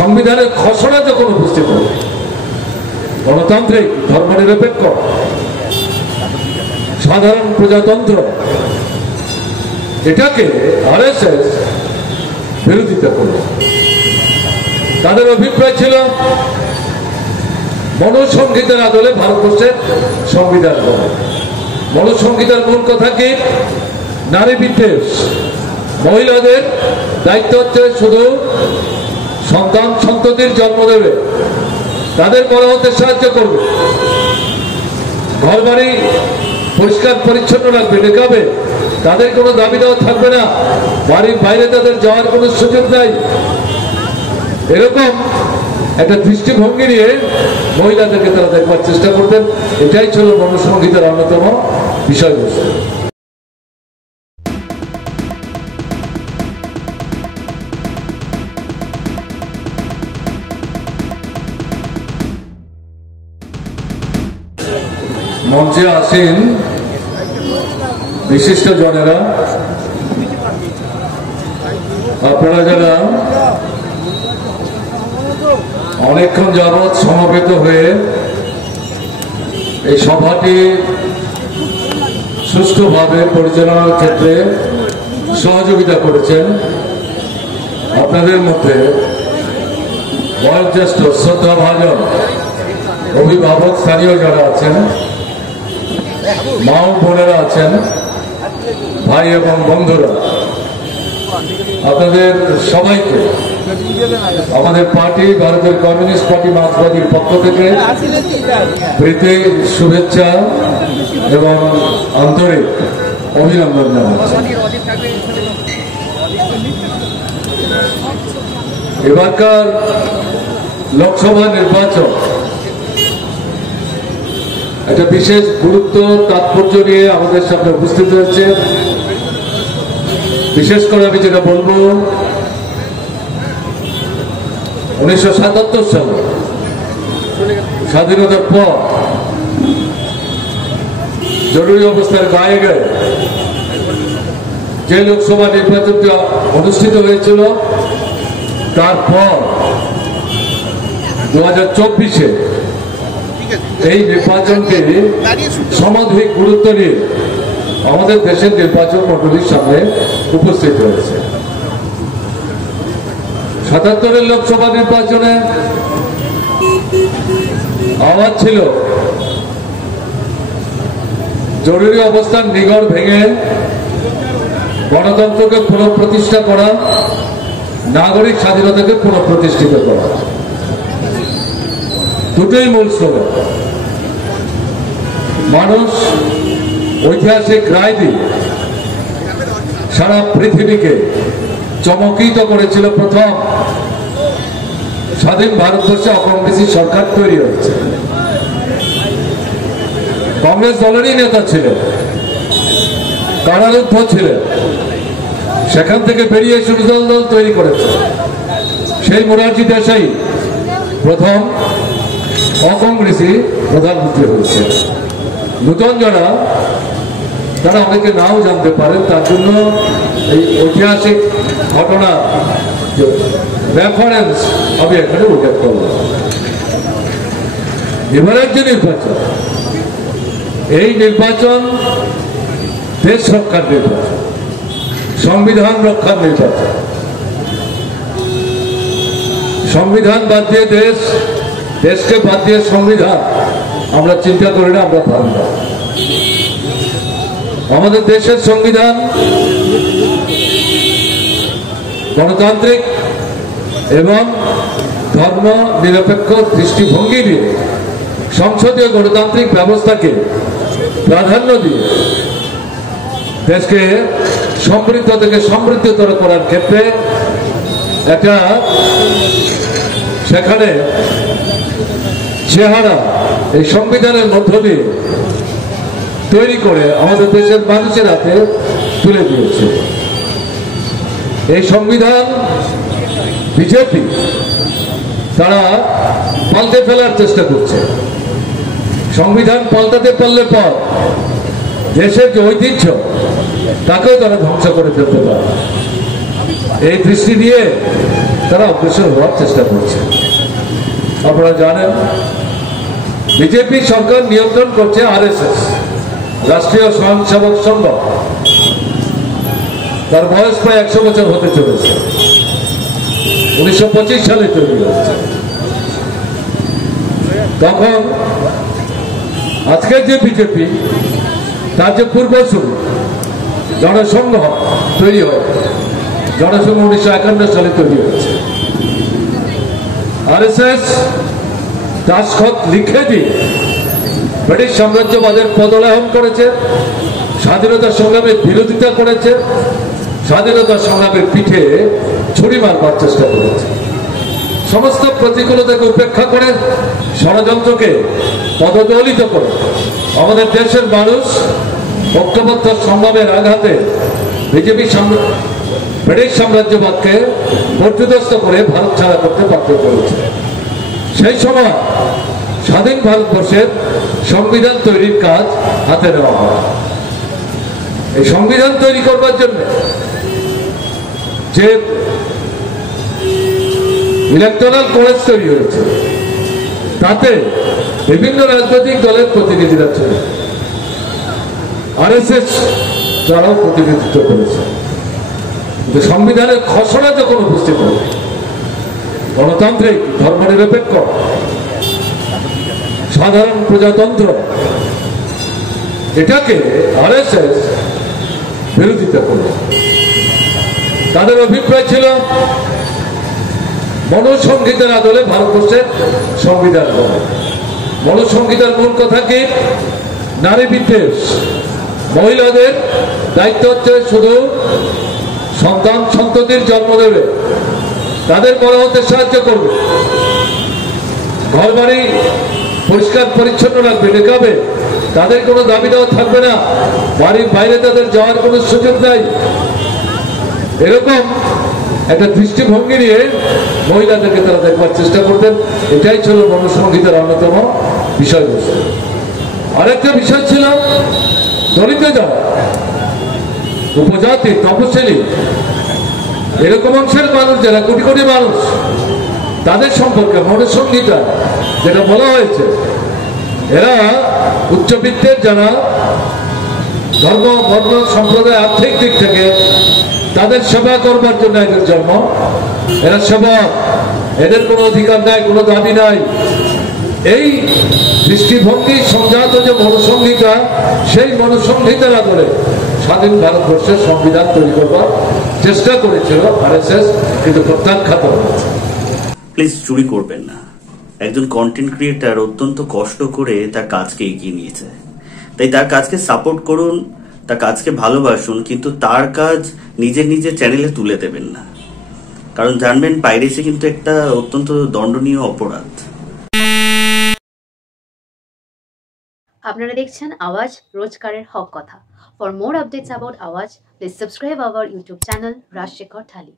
সংবিধানের খসড়া যখন উপস্থিত হবে, গণতান্ত্রিক ধর্মনিরপেক্ষ সাধারণ প্রজাতন্ত্র, এটাকে আরএসএস বিরোধিতা করল। তাদের অভিপ্রায় ছিল মনুসংহিতার আদলে ভারতবর্ষের সংবিধান হবে। মনুসংহিতার মূল কথা কি? নারী বিদ্বেষ। মহিলাদের দায়িত্ব হচ্ছে শুধু সন্তান সন্ততির জন্ম দেবে, তাদের বড় হতে সাহায্য করবে, ঘর বাড়ি পরিষ্কার পরিচ্ছন্ন রাখবে, রেখাবে, তাদের কোনো দাবি দেওয়া থাকবে না, বাড়ির বাইরে তাদের যাওয়ার কোনো সুযোগ নাই। এরকম একটা দৃষ্টিভঙ্গি নিয়ে মহিলাদেরকে তারা দেখবার চেষ্টা করতেন। এটাই ছিল মনুসংহিতার অন্যতম বিষয়বস্তু। মঞ্চে আসেন বিশিষ্ট জনেরা, আপনারা যারা অনেকক্ষণ যাবৎ সমবেত হয়ে এই সভাটি সুষ্ঠুভাবে পরিচালনার ক্ষেত্রে সহযোগিতা করেছেন, আপনাদের মধ্যে বয়োজ্যেষ্ঠ শ্রদ্ধাভাজন অভিভাবক স্থানীয় যারা আছেন, মা ও বোনেরা আছেন, ভাই এবং বন্ধুরা, আপনাদের সবাইকে আমাদের পার্টি, ভারতের কমিউনিস্ট পার্টি মার্ক্সবাদীর পক্ষ থেকে প্রীতি, শুভেচ্ছা এবং আন্তরিক অভিনন্দন জানাচ্ছি। এবারকার লোকসভা নির্বাচন একটা বিশেষ গুরুত্ব তাৎপর্য নিয়ে আমাদের সামনে উপস্থিত হয়েছে। বিশেষ করে আমি যেটা বলবো, 1977 সালে স্বাধীনতার পর জরুরি অবস্থার গায়ে গায়ে যে লোকসভা নির্বাচনটি অনুষ্ঠিত হয়েছিল, তারপর 2024-এ এই নির্বাচনকে সমাধিক গুরুত্ব নিয়ে আমাদের দেশের নির্বাচন মণ্ডলীর সামনে উপস্থিত হয়েছে। 77-এর লোকসভা নির্বাচনে আওয়াজ ছিল জরুরি অবস্থার নিগড় ভেঙে গণতন্ত্রকে পুনঃপ্রতিষ্ঠা করা, নাগরিক স্বাধীনতাকে পুনঃপ্রতিষ্ঠিত করা, দুটোই মূল স্লোগান। মানুষ ঐতিহাসিক রায় দিয়ে সারা পৃথিবীকে চমকিত করেছিল। প্রথম স্বাধীন ভারতবর্ষে অকংগ্রেসী সরকার তৈরি হয়েছে। কংগ্রেস দলেরই নেতা ছিলেন, কারারুদ্ধ ছিলেন, সেখান থেকে বেরিয়ে সুবিধাল দল তৈরি করেছে। সেই মোরারজি দেশাই প্রথম অকংগ্রেসী প্রধানমন্ত্রী হয়েছে। নূতন যারা, তারা অনেকে নাও জানতে পারেন, তার জন্য এই ঐতিহাসিক ঘটনা রেফারেন্স আমি এখানে উল্লেখ করলাম। এবারের যে নির্বাচন, এই নির্বাচন দেশ রক্ষার নির্বাচন, সংবিধান রক্ষার নির্বাচন। সংবিধান বাদ দিয়ে দেশ, দেশকে বাদ দিয়ে সংবিধান আমরা চিন্তা করি না, আমরা ভাবি না। আমাদের দেশের সংবিধান গণতান্ত্রিক এবং ধর্ম নিরপেক্ষ দৃষ্টিভঙ্গি নিয়ে সংসদীয় গণতান্ত্রিক ব্যবস্থাকে প্রাধান্য দিয়ে দেশকে সমৃদ্ধ থেকে সমৃদ্ধতর করার ক্ষেত্রে একটা সেখানে চেহারা এই সংবিধানের মধ্য দিয়ে তৈরি করে আমাদের দেশের মানুষের হাতে তুলে দিয়েছে। এই সংবিধান বিজেপি তারা পাল্টে ফেলার চেষ্টা করছে। সংবিধান পাল্টাতে পারলে পর দেশের যে ঐতিহ্য তাকেও তারা ধ্বংস করে ফেলতে পারে। এই দৃষ্টি দিয়ে তারা অগ্রসর হওয়ার চেষ্টা করছে। আপনারা জানেন বিজেপি সরকার নিয়ন্ত্রণ করছে আরএসএস, রাষ্ট্রীয় স্বয়ংসেবক সংঘ। তার বয়স প্রায় 100 বছর হতে চলেছে, 1925 সালে তৈরি হয়েছে। তখন আজকের যে বিজেপি, তার যে পূর্বসূরি জনসংঘ তৈরি হয়, জনসংঘ 1951 সালে তৈরি হয়েছে। আরএসএস দাসখত লিখে দিয়ে ব্রিটিশ সাম্রাজ্যবাদের পদলায়ন করেছে, স্বাধীনতা সংগ্রামের বিরোধিতা করেছে, স্বাধীনতা সংগ্রামের পিঠে ছুরি মারবার চেষ্টা করেছে। সমস্ত প্রতিকূলতাকে উপেক্ষা করে, ষড়যন্ত্রকে পদদলিত করে আমাদের দেশের মানুষ ঐক্যবদ্ধ সংগ্রামের আঘাতে বিজেপি ব্রিটিশ সাম্রাজ্যবাদকে পর্যদস্ত করে ভারত ছাড়া করতে বাধ্য করেছে। সেই সময় স্বাধীন ভারতবর্ষের সংবিধান তৈরির কাজ হাতে নেওয়া হয়। এই সংবিধান তৈরি করবার জন্য যে ইলেকটোরাল কলেজ তৈরি হয়েছে, তাতে বিভিন্ন রাজনৈতিক দলের প্রতিনিধিরা ছিল, আরএসএস তারাও প্রতিনিধিত্ব করেছে। কিন্তু সংবিধানের খসড়া যখন উপস্থিত হবে, গণতান্ত্রিক, ধর্মনিরপেক্ষ, সাধারণ প্রজাতন্ত্র, এটাকে আরএসএস বিরোধিতা করবে। তাদের অভিপ্রায় ছিল মনুসংহিতার আদলে ভারতবর্ষের সংবিধান হবে। মনুসংহিতার মূল কথা কি? নারী বিদ্বেষ। মহিলাদের দায়িত্ব হচ্ছে শুধু সন্তান সন্ততির জন্ম দেবে, তাদের বড় হতে সাহায্য করবে, ঘর বাড়ি পরিষ্কার পরিচ্ছন্ন রাখবে, রেখাবে, তাদের কোনো দাবি দেওয়া থাকবে না, বাড়ির বাইরে তাদের যাওয়ার কোনো সুযোগ নাই। এরকম একটা দৃষ্টিভঙ্গি নিয়ে মহিলাদেরকে তারা দেখবার চেষ্টা করতেন। এটাই ছিল মনুসংহিতার অন্যতম বিষয়বস্তু। আরেকটা বিষয় ছিল দলিত যারা, উপজাতি, তপশিলি, এরকম অংশের মানুষ যারা কোটি কোটি মানুষ, তাদের সম্পর্কে মনুসংহিতা যেটা বলা হয়েছে, এরা উচ্চবিত্তের, যারা ধর্ম, বর্ণ, সম্প্রদায়, আর্থিক দিক থেকে তাদের সেবা করবার জন্য এদের জন্ম, এরা সেবা, এদের কোনো অধিকার নাই, কোনো দাবি নাই। এই দৃষ্টিভঙ্গি সংজাত যে মনুসংহিতা, সেই মনুসংহিতার আদলে স্বাধীন ভারতবর্ষের সংবিধান তৈরি করবার চেষ্টা করেছিল আরএসএস, কিন্তু প্রত্যাখ্যাত হয়েছে। প্লিজ চুরি করবেন না। একজন কন্টেন্ট ক্রিয়েটার অত্যন্ত কষ্ট করে তার কাজকে এগিয়ে নিয়েছে, তাই তার কাজকে সাপোর্ট করুন, তার কাজকে ভালোবাসুন, কিন্তু তার কাজ নিজের চ্যানেলে তুলে দেবেন না। কারণ জানবেন, পাইরেসি কিন্তু একটা অত্যন্ত দণ্ডনীয় অপরাধ। আপনারা দেখছেন আওয়াজ, রোজকারের হক কথা। For more updates about Awaaz, please subscribe our YouTube channel Rajshekhar thali.